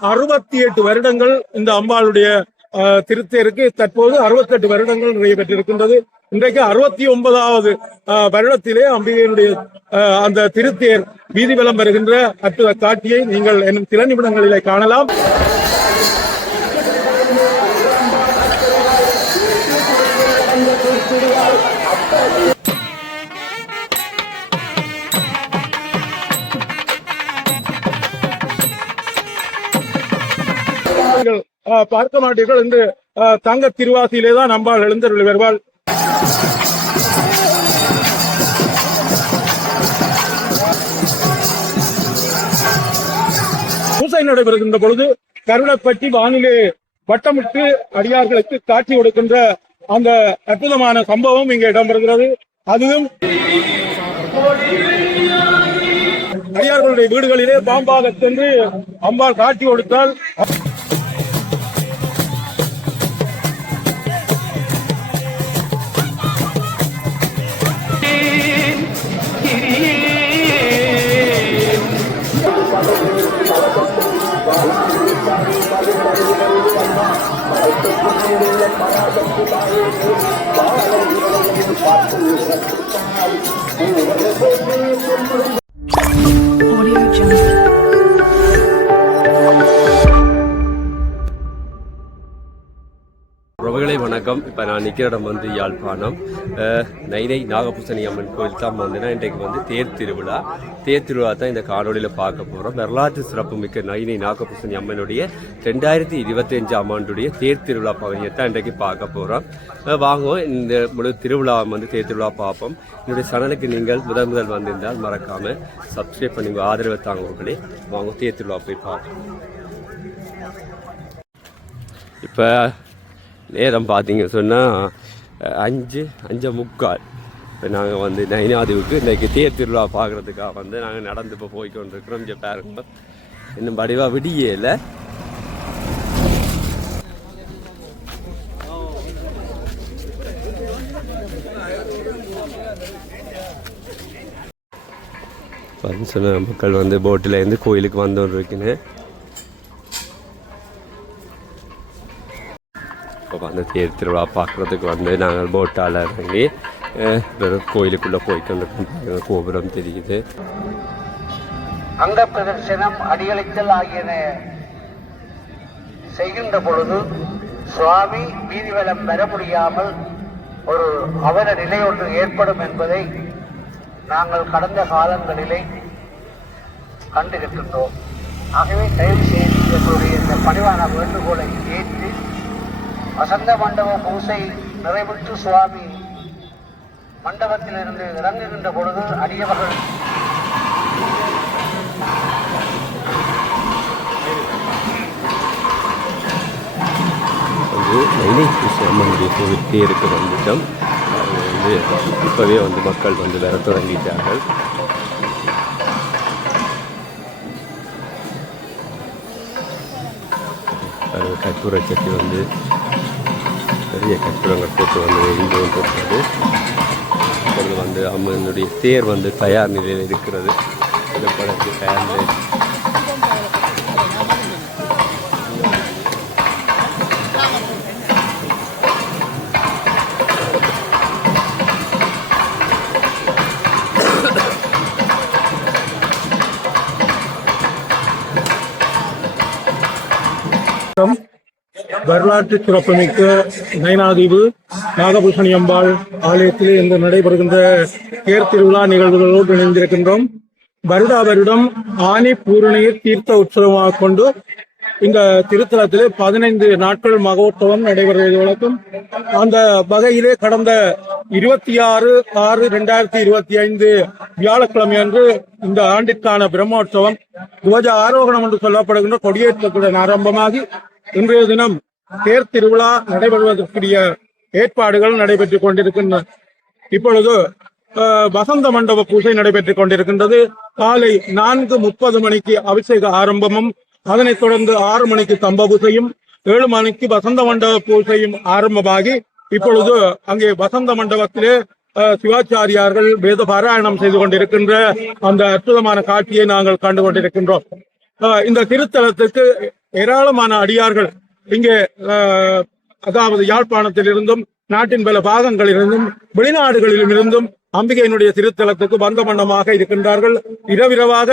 68 வருடங்கள் இந்த அம்பாளுடைய திருத்தேருக்கு தற்போது 68 வருடங்கள் நிறைவு பெற்றிருக்கின்றது. இன்றைக்கு 69வது வருடத்திலே அம்பிகையினுடைய அந்த திருத்தேர் வீதி வலம் வருகின்ற அற்புத காட்சியை நீங்கள் இன்னும் சில நிமிடங்களிலே காணலாம். பார்க்க மாட்டீர்கள் என்று தங்க திருவாசியிலே தான் அம்பாள் எழுந்தருளி வருவாள். பூசை நடைபெறுகின்ற பொழுது கருடப்பட்டி வானிலே வட்டமிட்டு அடியார்களுக்கு காட்சி கொடுக்கின்ற அந்த அற்புதமான சம்பவம் இங்கே இடம்பெறுகிறது. அதுவும் அடியார்களுடைய வீடுகளிலே பாம்பாக சென்று அம்பாள் காட்சி கொடுத்தால் Audio Jungle. உறவுகளை வணக்கம். இப்போ நான் நிற்கிற இடம் வந்து யாழ்ப்பாணம் நைனை நாகபூசணி அம்மன் கோயில் தான் வந்தேன்னா இன்றைக்கு வந்து தேர் திருவிழா தான் இந்த காணொலியில் பார்க்க போகிறோம். வரலாற்று சிறப்பு மிக்க நைனை நாகபூசணி அம்மனுடைய 2025ஆம் ஆண்டுடைய தேர் திருவிழா பகுதியை தான் இன்றைக்கு பார்க்க போகிறோம். வாங்குவோம் இந்த முழு திருவிழா வந்து தேர் திருவிழா பார்ப்போம். என்னுடைய சேனலுக்கு நீங்கள் முதல் வந்திருந்தால் மறக்காமல் சப்ஸ்கிரைப் பண்ணி ஆதரவை தாங்கவர்களே. வாங்க தேர் திருவிழா போய் பார்ப்போம். இப்போ நேரம் பார்த்தீங்க சொன்னால் 5:45. இப்போ நாங்கள் வந்து நைனாதீவுக்கு இன்றைக்கி தேர் திருவிழா பார்க்குறதுக்காக வந்து நாங்கள் நடந்து இப்போ போய்கொண்டிருக்கிறோம். இங்கே பாருங்க, இன்னும் வடிவாக விடியே இல்லை. சொன்ன மக்கள் வந்து போட்டில் இருந்து கோயிலுக்கு வந்தோன்னு இருக்குன்னு இப்போ வந்து தேர் திருவிழா பார்க்குறதுக்கு வந்து நாங்கள் போட்டால் இறங்கி கோயிலுக்குள்ளே போய்ட்டு கோபுரம் தெரியுது. அங்க பிரதர்சனம் அடியளித்தல் ஆகியன செய்கின்ற பொழுது சுவாமி வீதிவலம் பெற முடியாமல் ஒரு அவல நிலை ஒன்று ஏற்படும் என்பதை நாங்கள் கடந்த காலங்களிலே கண்டிருக்கின்றோம். ஆகவே தயவு செய்து எங்களுடைய இந்த பணிவான வேண்டுகோளை ஏற்று வசந்த மண்டப பூசை நிறைவுற்று சுவாமி மண்டபத்திலிருந்து இறங்குகின்ற பொழுது அடியவர்கள் நைனை பூசை அம்மனுடைய கோவில் தேருக்கு வந்துட்டோம். அது வந்து இப்போவே வந்து மக்கள் வந்து வர தொடங்கிட்டார்கள். கற்பூர சட்டி வந்து பெரிய கற்பூரங்கள் போட்டு வந்து எரிஞ்சும் போட்டுறது. இப்பொழுது வந்து அம்மனுடைய தேர் வந்து தயார் நிலையில் இருக்கிறது. இந்த படத்து தயார் நிலை வரலாற்று சிறப்புமிக்க நைனாதீவு நாகபூசணி அம்பாள் ஆலயத்திலே இன்று நடைபெறுகின்ற தேர் திருவிழா நிகழ்வுகளோடு இணைந்திருக்கின்றோம். வருடா வருடம் ஆனி பூரணியை தீர்த்த உற்சவமாக கொண்டு இந்த திருத்தலத்திலே 15 நாட்கள் மகோற்சவம் நடைபெறுவது வழக்கம். அந்த வகையிலே கடந்த 26/6/2025 வியாழக்கிழமை அன்று இந்த ஆண்டிற்கான பிரம்மோற்சவம் துவஜ ஆரோகணம் என்று சொல்லப்படுகின்ற கொடியேற்றத்துடன் ஆரம்பமாகி இன்றைய தினம் தேர் திருவிழா நடைபெறுவதற்குரிய ஏற்பாடுகள் நடைபெற்றுக் கொண்டிருக்கின்றன. இப்பொழுது வசந்த மண்டப பூஜை நடைபெற்றுக் கொண்டிருக்கின்றது. காலை 4:30 மணிக்கு அபிஷேக ஆரம்பமும், அதனைத் தொடர்ந்து 6 மணிக்கு தம்ப பூஜையும், 7 மணிக்கு வசந்த மண்டப பூஜையும் ஆரம்பமாகி இப்பொழுது அங்கே வசந்த மண்டபத்திலே சிவாச்சாரியார்கள் வேத பாராயணம் செய்து கொண்டிருக்கின்ற அந்த அற்புதமான காட்சியை நாங்கள் கண்டு கொண்டிருக்கின்றோம். இந்த திருத்தலத்துக்கு ஏராளமான அடியார்கள் இங்கே அதாவது யாழ்ப்பாணத்திலிருந்தும் நாட்டின் பல பாகங்களிலிருந்தும் வெளிநாடுகளிலும் இருந்தும் அம்பிகையினுடைய திருத்தலத்துக்கு வந்த வண்ணமாக இருக்கின்றார்கள். இரவிரவாக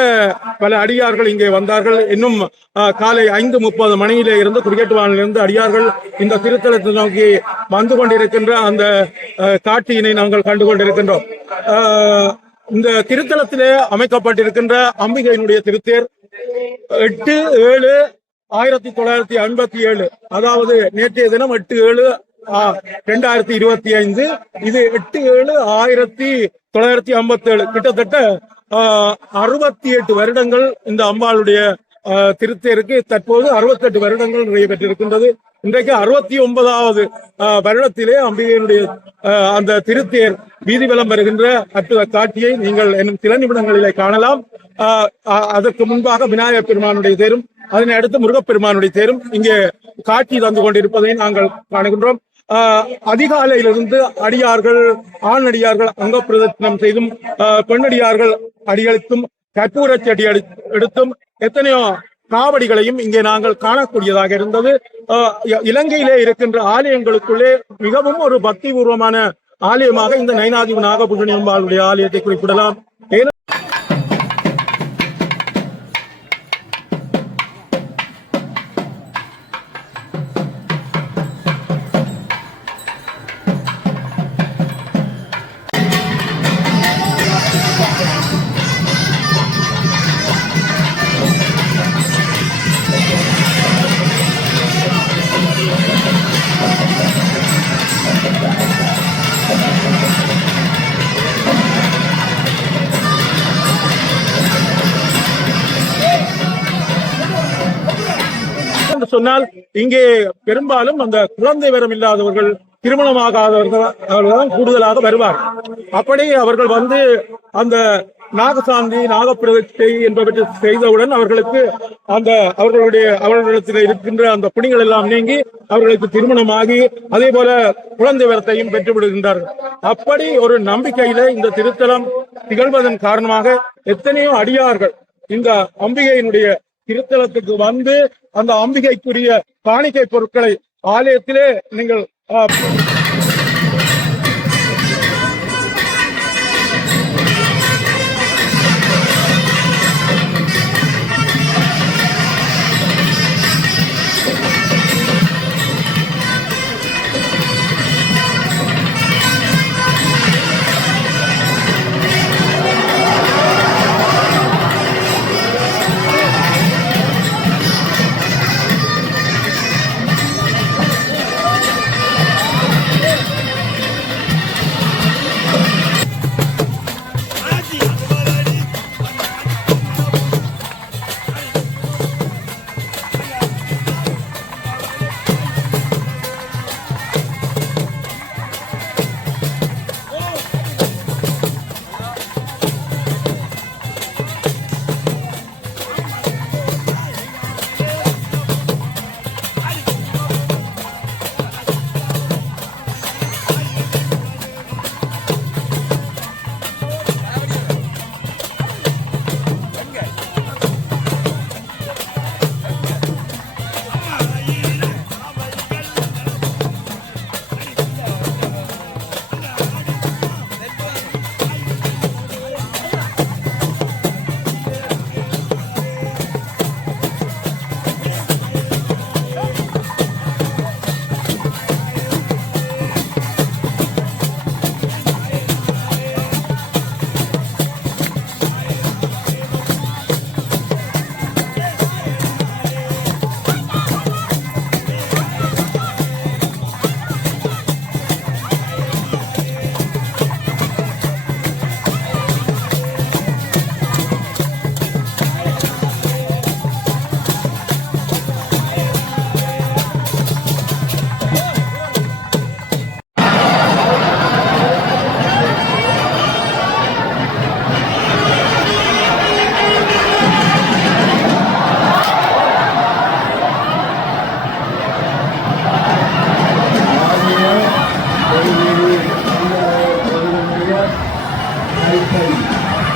பல அடியார்கள் இங்கே வந்தார்கள். இன்னும் காலை 5:30 மணியிலே இருந்து குடியேற்றுவானிலிருந்து அடியார்கள் இந்த திருத்தலத்தை நோக்கி வந்து கொண்டிருக்கின்ற அந்த காட்சியினை நாங்கள் கண்டு கொண்டிருக்கின்றோம். இந்த திருத்தலத்திலே அமைக்கப்பட்டிருக்கின்ற அம்பிகையினுடைய திருத்தேர் 8/7/1957, அதாவது நேற்றைய தினம் 8/7/2025, இது 8/7/1957, கிட்டத்தட்ட 68 வருடங்கள் இந்த அம்பாளுடைய திருத்தேருக்கு தற்போது 68 வருடங்கள் நிறைவு பெற்றிருக்கின்றது. இன்றைக்கு 69வது வருடத்திலே அம்பிகையினுடைய அந்த திருத்தேர் வீதி வலம் வருகின்ற அற்புத காட்சியை நீங்கள் இன்னும் சில நிமிடங்களிலே காணலாம். அதற்கு முன்பாக விநாயகப் பெருமானுடைய தேரும் அதனை அடுத்து முருகப்பெருமானுடைய தேரும் இங்கே காட்சி தந்து கொண்டிருப்பதை நாங்கள் காணுகின்றோம். அதிகாலையிலிருந்து அடியார்கள், ஆண் அடியார்கள் அங்க பிரதட்சணம் செய்தும், பெண்ணடியார்கள் அடியெடுத்தும், கற்பூர செடி எடுத்தும், எத்தனையோ காவடிகளையும் இங்கே நாங்கள் காணக்கூடியதாக இருந்தது. இலங்கையிலே இருக்கின்ற ஆலயங்களுக்குள்ளே மிகவும் ஒரு பக்தி பூர்வமான ஆலயமாக இந்த நைனாதி நாகபூஷணி அம்பாளுடைய ஆலயத்தை குறிப்பிடலாம். சொன்னால் இங்கே பெரும்பாலும் அந்த குழந்தை வரம் இல்லாதவர்கள், திருமணமாகாதவர்கள் அவர்கள்தான் கூடுதலாக வருவார். அப்படி அவர்கள் வந்து அந்த நாகசாந்தி, நாகப்பிரதிஷ்டை என்பவற்றை செய்தவுடன் அவர்களுக்கு அந்த அவர்களிடத்தில் இருக்கின்ற அந்த பிணிகள் எல்லாம் நீங்கி அவர்களுக்கு திருமணமாகி அதே போல குழந்தை வரத்தையும் பெற்று விடுகின்றார்கள். அப்படி ஒரு நம்பிக்கையில இந்த திருத்தலம் திகழ்வதன் காரணமாக எத்தனையோ அடியார்கள் இந்த அம்பிகையினுடைய திருத்தலத்துக்கு வந்து அந்த அம்பிகைக்குரிய காணிக்கை பொருட்களை ஆலயத்திலே நீங்கள்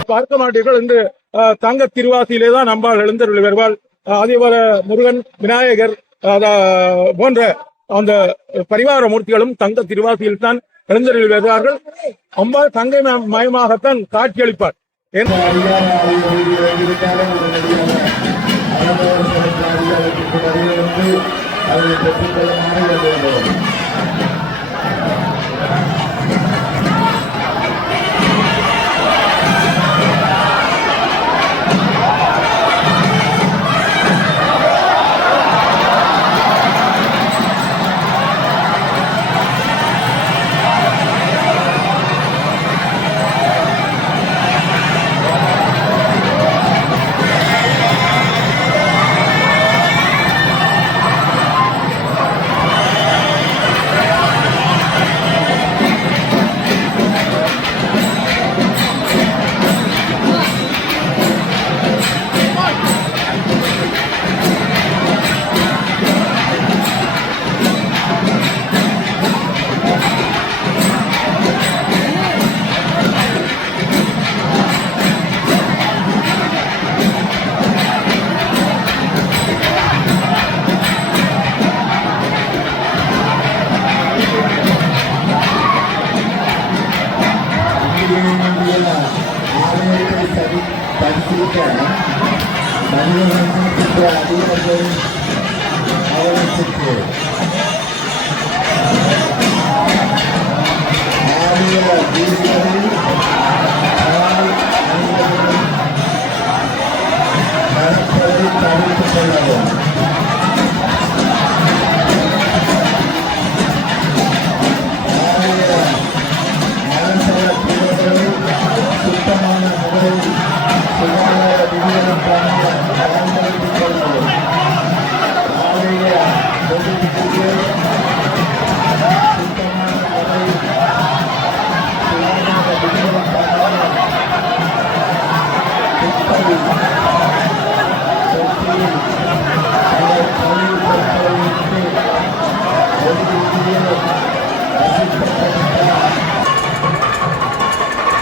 பார்க்க மாட்டீர்கள் என்று தங்க திருவாசியிலே தான் அம்பாள் எழுந்தருளி வருவாள். அதே போல முருகன், விநாயகர் போன்ற அந்த பரிவார மூர்த்திகளும் தங்க திருவாசியில் தான் எழுந்தருளி வருவார்கள். அம்பாள் தங்கை மயமாகத்தான் காட்சியளிப்பார்.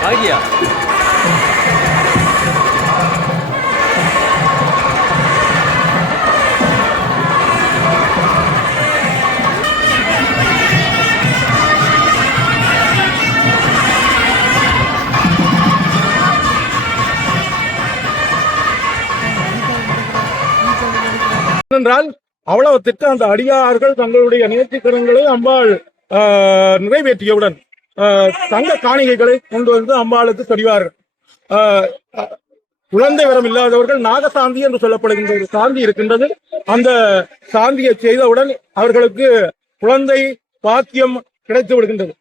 ஆகியா என்றால் அவ்வளவுத்திற்கு அந்த அடியார்கள் தங்களுடைய நேர்த்திக்கரங்களை அம்பாள் நிறைவேற்றியவுடன் தங்க காணிகைகளை கொண்டு வந்து அம்பாளுக்கு தெரிவார்கள். குழந்தை வரம் இல்லாதவர்கள் நாகசாந்தி என்று சொல்லப்படுகின்ற ஒரு சாந்தி இருக்கின்றது. அந்த சாந்தியை செய்தவுடன் அவர்களுக்கு குழந்தை பாக்கியம் கிடைத்து விடுகின்றது.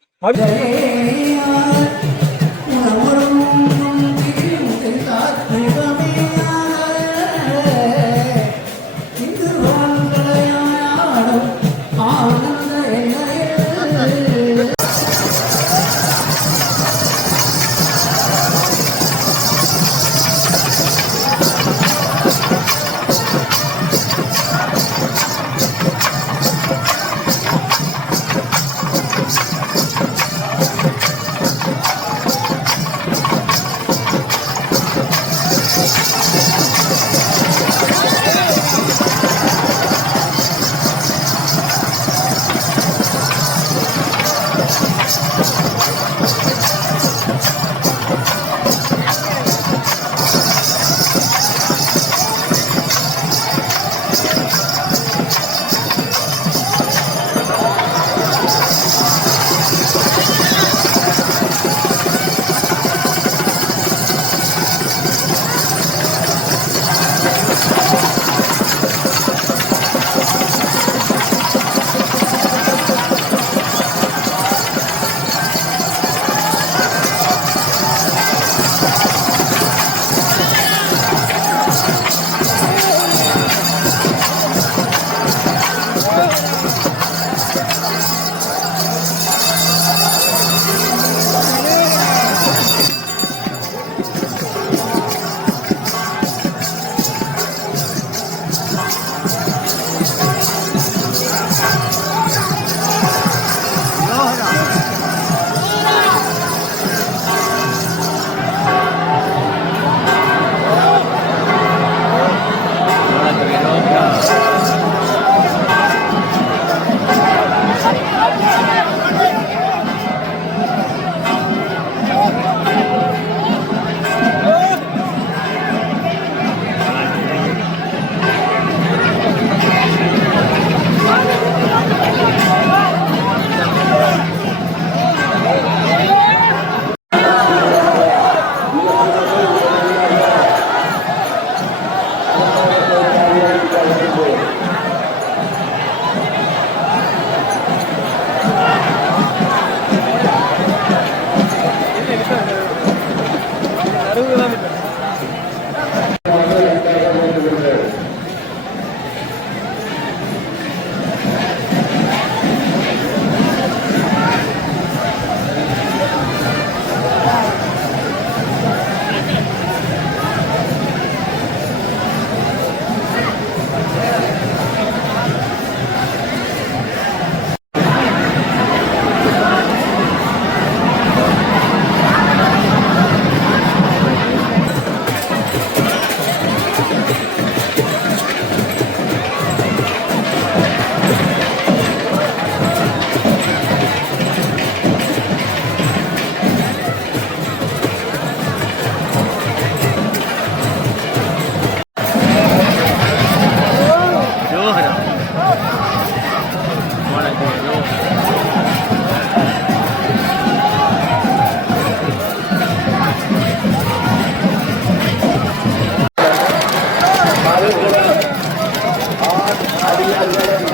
அடியார்களின்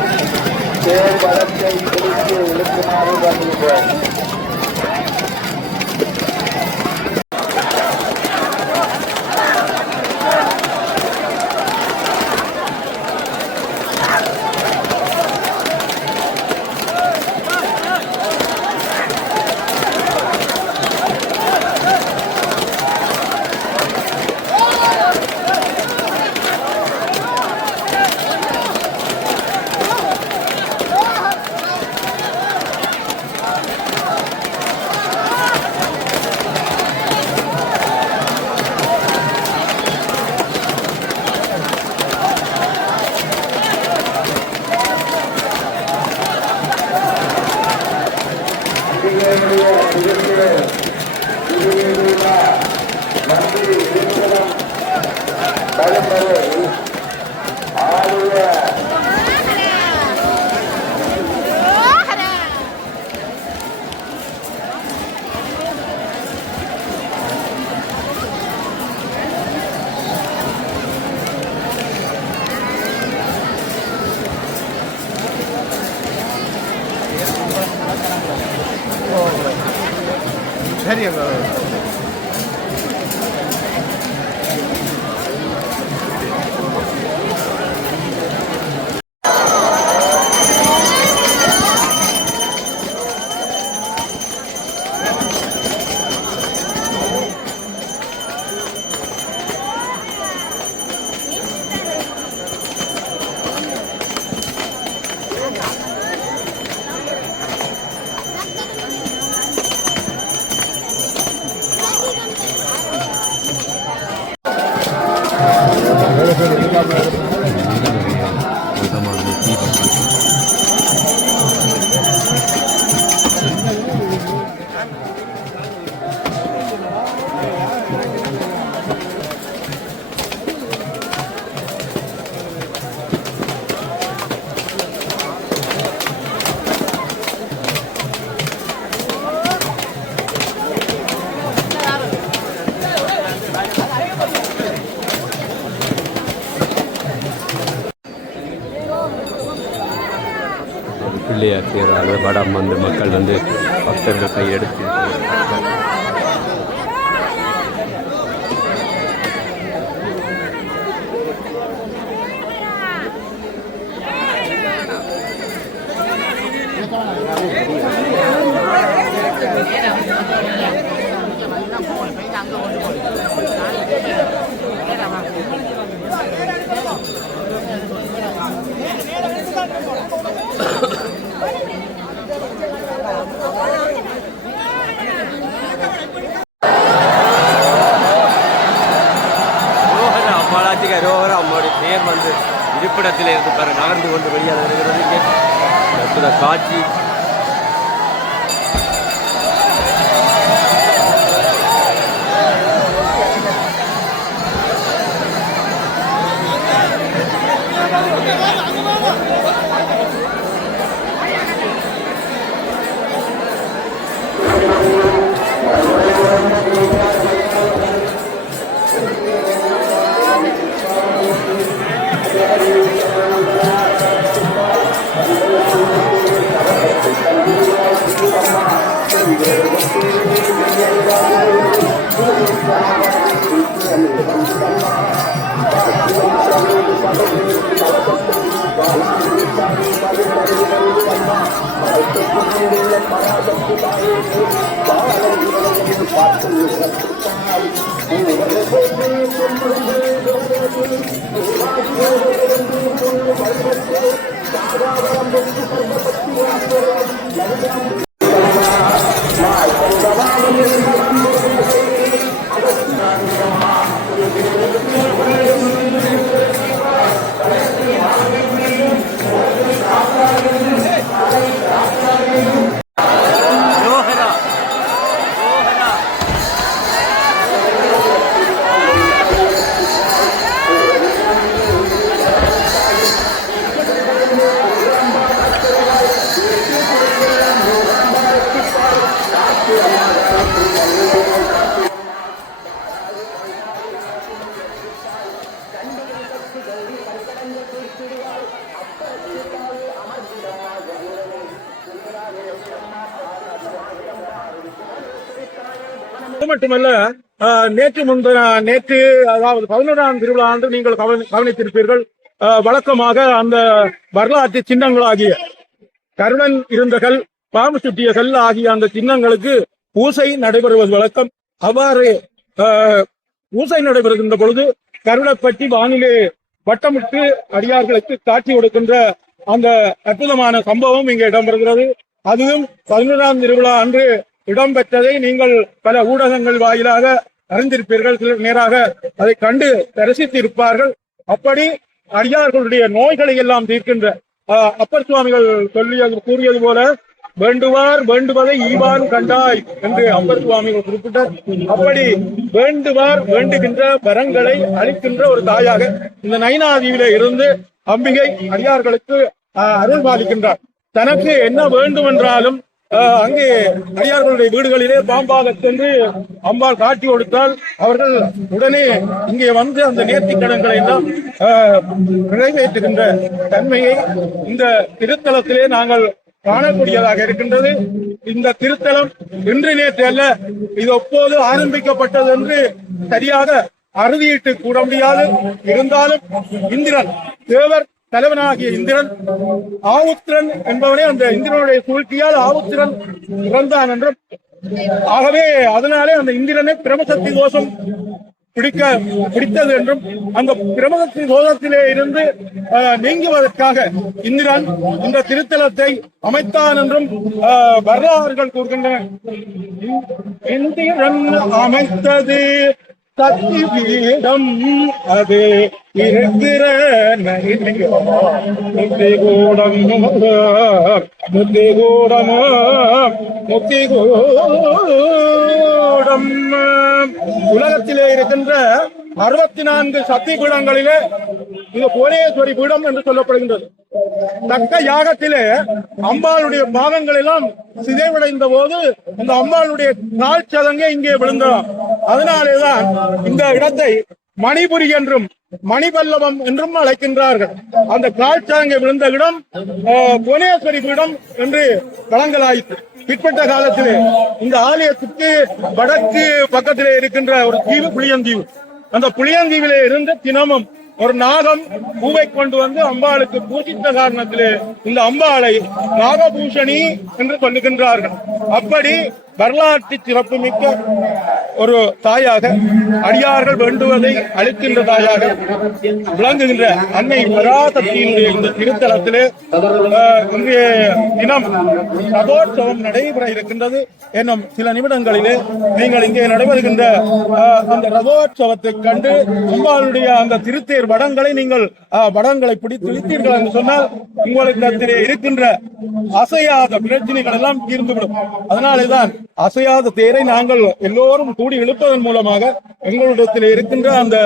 தேர்வளத்தை குறித்து இழுக்குமாறு வருகிறோம். பிள்ளையார் தேராக வடம் வந்து மக்கள் வந்து பக்தர்கள் கையெடுத்து அம்மாவுடைய பேர் வந்து இருப்பிடத்தில் இருந்து பாரு நகர்ந்து கொண்டு வெளியாக வருகிறது காட்சி. மட்டுமல்ல, நேற்று அதாவது 11ஆம் திருவிழா ஆண்டு நீங்கள் கவனித்திருப்பீர்கள். வழக்கமாக அந்த வரலாற்று சின்னங்களாகிய கருடன் இருந்தகள், பாம்பு சுட்டியகள் ஆகிய அந்த சின்னங்களுக்கு பூசை நடைபெறுவது வழக்கம். அவ்வாறு பூசை நடைபெறுகின்ற பொழுது கருடப்பட்டி வானிலே வட்டமிட்டு அடியார்களுக்கு காட்சி கொடுக்கின்ற அந்த அற்புதமான சம்பவம் இங்கே இடம்பெறுகிறது. அதுவும் 11ஆம் திருவிழா அன்று இடம்பெற்றதை நீங்கள் பல ஊடகங்கள் வாயிலாக அறிந்திருப்பீர்கள். சிலர் நேராக அதை கண்டு தரிசித்திருப்பார்கள். அப்படி அடியார்களுடைய நோய்களை எல்லாம் தீர்க்கின்ற அப்பர் சுவாமிகள் கூறியது போல, வேண்டுவார் வேண்டுவதை ஈவான் கண்டாய் என்று அப்பர் சுவாமிகள் குறிப்பிட்டார். அப்படி வேண்டுவார் வேண்டுகின்ற வரங்களை அளிக்கின்ற ஒரு தாயாக இந்த நயினாதீவிலே இருந்து அம்பிகை அடியார்களுக்கு அருள் பாலிக்கின்றார். தனக்கு என்ன வேண்டும் என்றாலும் அங்கே அடியார்களுடைய வீடுகளிலே பாம்பாக சென்று அம்பாள் காட்சி கொடுத்தால் அவர்கள் உடனே இங்கே வந்து அந்த நேர்த்திக் கடன்களை எல்லாம் நிறைவேற்றுகின்ற தன்மையை இந்த திருத்தலத்திலே நாங்கள் காணக்கூடியதாக இருக்கின்றது. இந்த திருத்தலம் இன்று நேற்று அல்ல, இது எப்போது ஆரம்பிக்கப்பட்டது என்று சரியாக அறுதியிட்டு கூட முடியாது. இருந்தாலும் இந்திரன், தேவர் தலைவனாகிய இந்திரன், ஆவுத்திரன் என்பவனே அந்த இந்திரனுடைய சூழ்ச்சியால் ஆவுத்திரன் இறந்தான் என்றும், ஆகவே அதனாலே அந்த இந்திரனை பிரமசக்தி தோஷம் பிடித்தது என்றும், அந்த பிரமசக்தி தோஷத்திலே இருந்து நீங்குவதற்காக இந்திரன் இந்த திருத்தலத்தை அமைத்தான் என்றும் வரலாறுகள் கூறுகின்றன. இந்திரன் அமைத்தது சக்தி பீடம், அது இருக்கிற முத்திகூடம் முத்திகூடம் முத்திகூடம். உலகத்திலே இருக்கின்ற 64 சக்தி பீடங்களிலே இது புவனேஸ்வரி பீடம் என்று சொல்லப்படுகின்றது. தக்க யாகத்திலே அம்பாளுடைய பாகங்கள் எல்லாம் சிதைவடைந்த போது இந்த அம்பாளுடைய கால் சதங்கே இங்கே விழுந்ததாம். அதனாலேதான் இந்த இடத்தை மணிபுரி என்றும் மணிபல்லவம் என்றும் அழைக்கின்றார்கள். அந்த கால் சதங்கை விழுந்த இடம் புவனேஸ்வரி பீடம் என்று வழங்கலாயிற்று. பிற்பட்ட காலத்திலே இந்த ஆலயத்துக்கு வடக்கு பக்கத்திலே இருக்கின்ற ஒரு தீவு புளியந்தீவு. அந்த புளியந்தீவிலே இருந்து தினமும் ஒரு நாகம் பூவை கொண்டு வந்து அம்பாளுக்கு பூஜித்த காரணத்திலே இந்த அம்பாளை நாகபூஷணி என்று சொல்லுகின்றார்கள். அப்படி வரலாற்று சிறப்புமிக்க ஒரு தாயாக, அடியார்கள் வேண்டுவதை அளிக்கின்ற தாயாக விளங்குகின்ற அன்னை பராசக்தியினுடைய இந்த திருத்தலத்திலே இன்றைய தினம் ரதோற்சவம் நடைபெற இருக்கின்றது. என்னும் சில நிமிடங்களிலே நீங்கள் இங்கே நடைபெறுகின்ற அந்த ரதோற்சவத்தை கண்டு அம்பாளுடைய அந்த திருத்தேர் வடங்களை நீங்கள் வடங்களை பிடித்து இழுத்தீர்கள் என்று சொன்னால் உங்களுக்கு இருக்கின்ற அசையாத பிரச்சனைகள் எல்லாம் தீர்ந்துவிடும். அதனாலேதான் அசையாத தேரை நாங்கள் எல்லோரும் கூடி இழுப்பதன் மூலமாக எங்களிடத்தில் இருக்கின்ற அந்த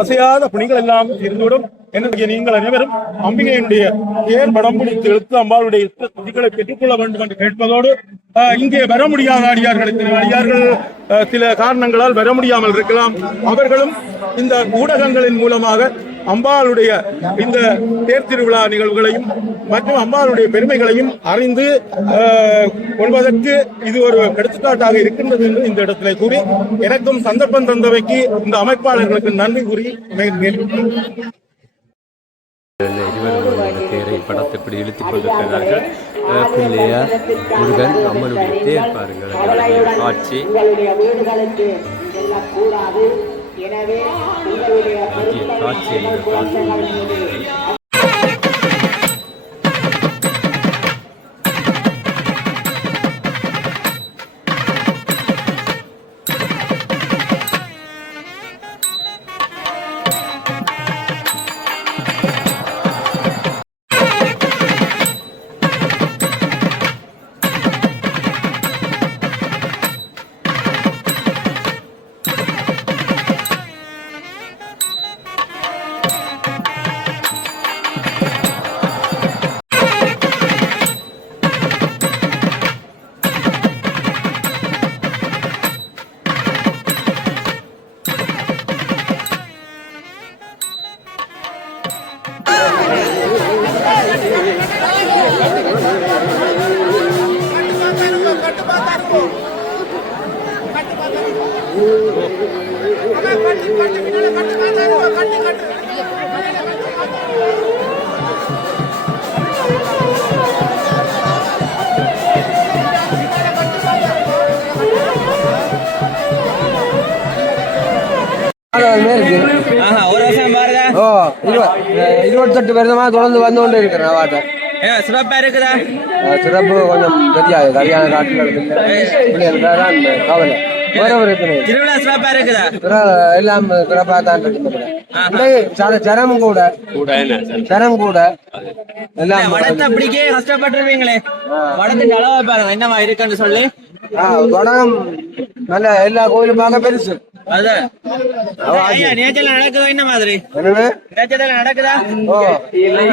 அசையாத பணிகள் எல்லாம் தீர்ந்துவிடும். என்னுடைய நீங்கள் அனைவரும் அம்பிகையினுடைய தேர் படம் பிடித்து இழுத்து அம்பாளுடைய துதிகளை பெற்றுக்கொள்ள வேண்டும் என்று கேட்பதோடு, இங்கே வர முடியாத அடியார்கள் சில காரணங்களால் வர முடியாமல் இருக்கலாம். அவர்களும் இந்த ஊடகங்களின் மூலமாக அம்பாளுடைய இந்த தேர் திருவிழா நிகழ்வுகளையும் மற்றும் அம்பாளுடைய பெருமைகளையும் அறிந்து கொள்வதற்கு இது ஒரு எடுத்துக்காட்டாக இருக்கின்றது என்று இந்த இடத்திலே கூறி, எனக்கும் சந்தர்ப்பம் தந்தவைக்கு இந்த அமைப்பாளர்களுக்கு நன்றி கூறி இருவரும் தேரை படத்தை இப்படி இழுத்துக் கொண்டிருக்கிறார்கள். பிள்ளையார், முருகன், அம்மனுடைய தேர் பாருங்கள், காட்சி காட்சியை பார்த்து ஒரு வருஷம் பாருங்க. ஓ 28 வருஷமா தொடர்ந்து வந்து கொண்டு இருக்கிறேன் அவாட்ட. சிறப்பா இருக்குதா? சிறப்பு கொஞ்சம் தெரியாது. கல்யாண காட்டுகளுக்கு கவலை வேற ஒரு திருவிழா சிறப்பா இருக்குதா? எல்லாம் சிறப்பா தான் இருக்கு. சரம் கூட எல்லாம் வடத்தை அப்படிக்கே கஷ்டப்பட்டுருவீங்களே. வடத்துக்கு அளவா பாருங்க என்னமா இருக்குன்னு சொல்லி. வடகம் நல்ல எல்லா கோயிலும் பார்க்க பெருசு. அதான் நேச்சர்ல நடக்குதோ என்ன மாதிரி? நேச்சர்ல நடக்குதா?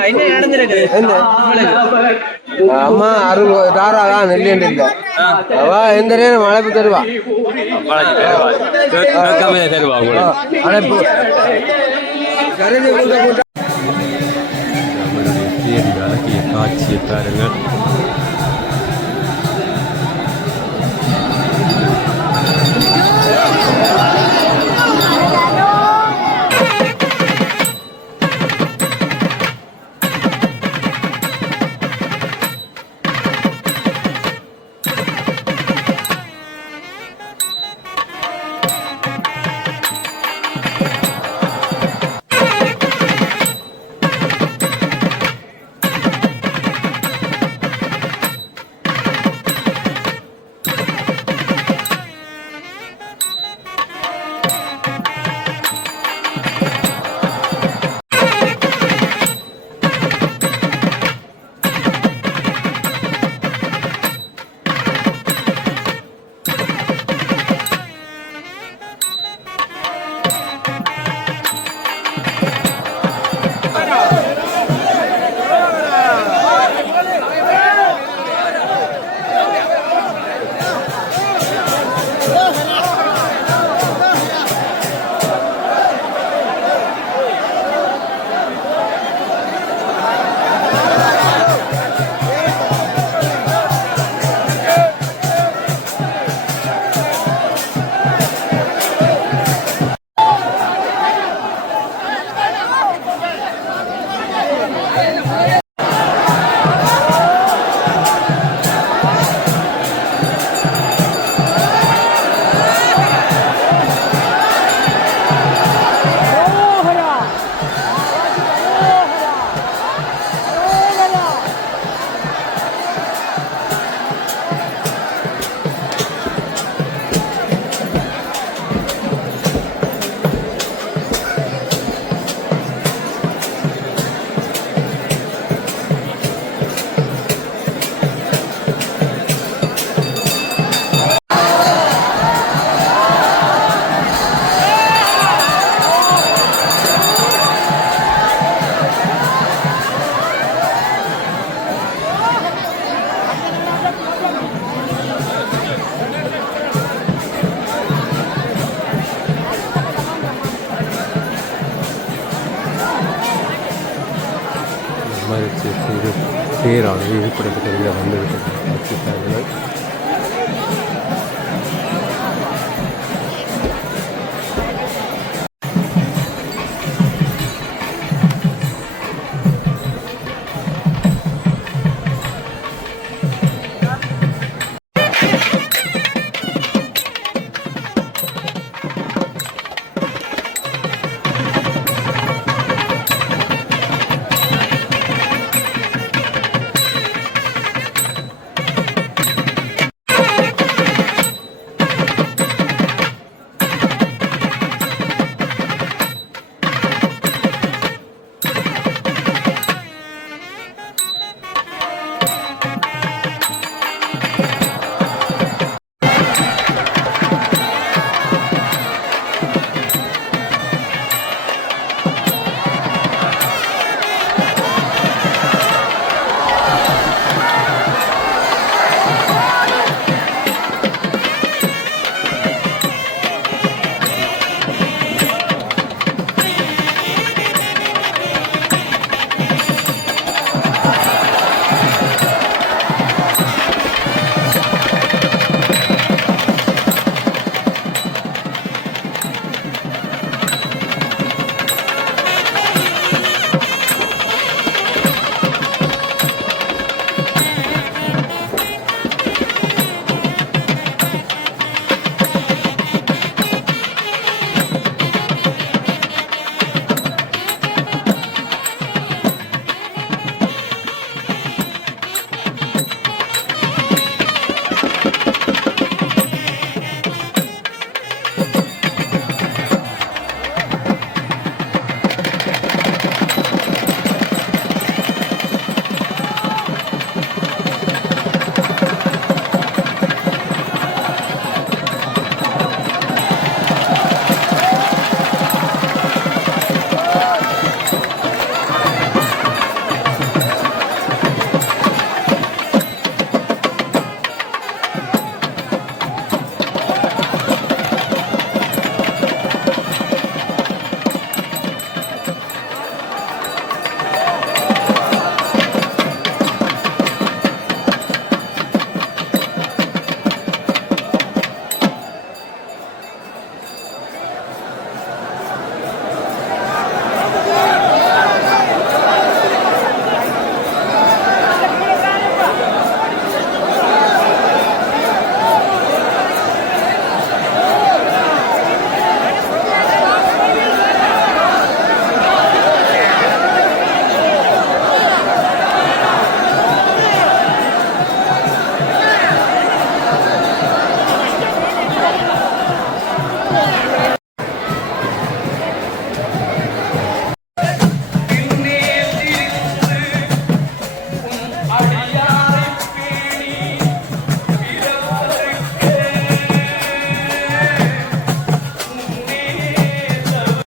என்ன நடந்திருக்கு? அம்மா அருள் தாராளா நெல்லியண்டு இல்ல அவ எந்த நேரம் அழைப்பு தருவா. அழைப்பு தேடி அழகிய காட்சியை பாருங்க. தேரானது ஏற்படுத்தக்கூடிய வந்துவிட்டது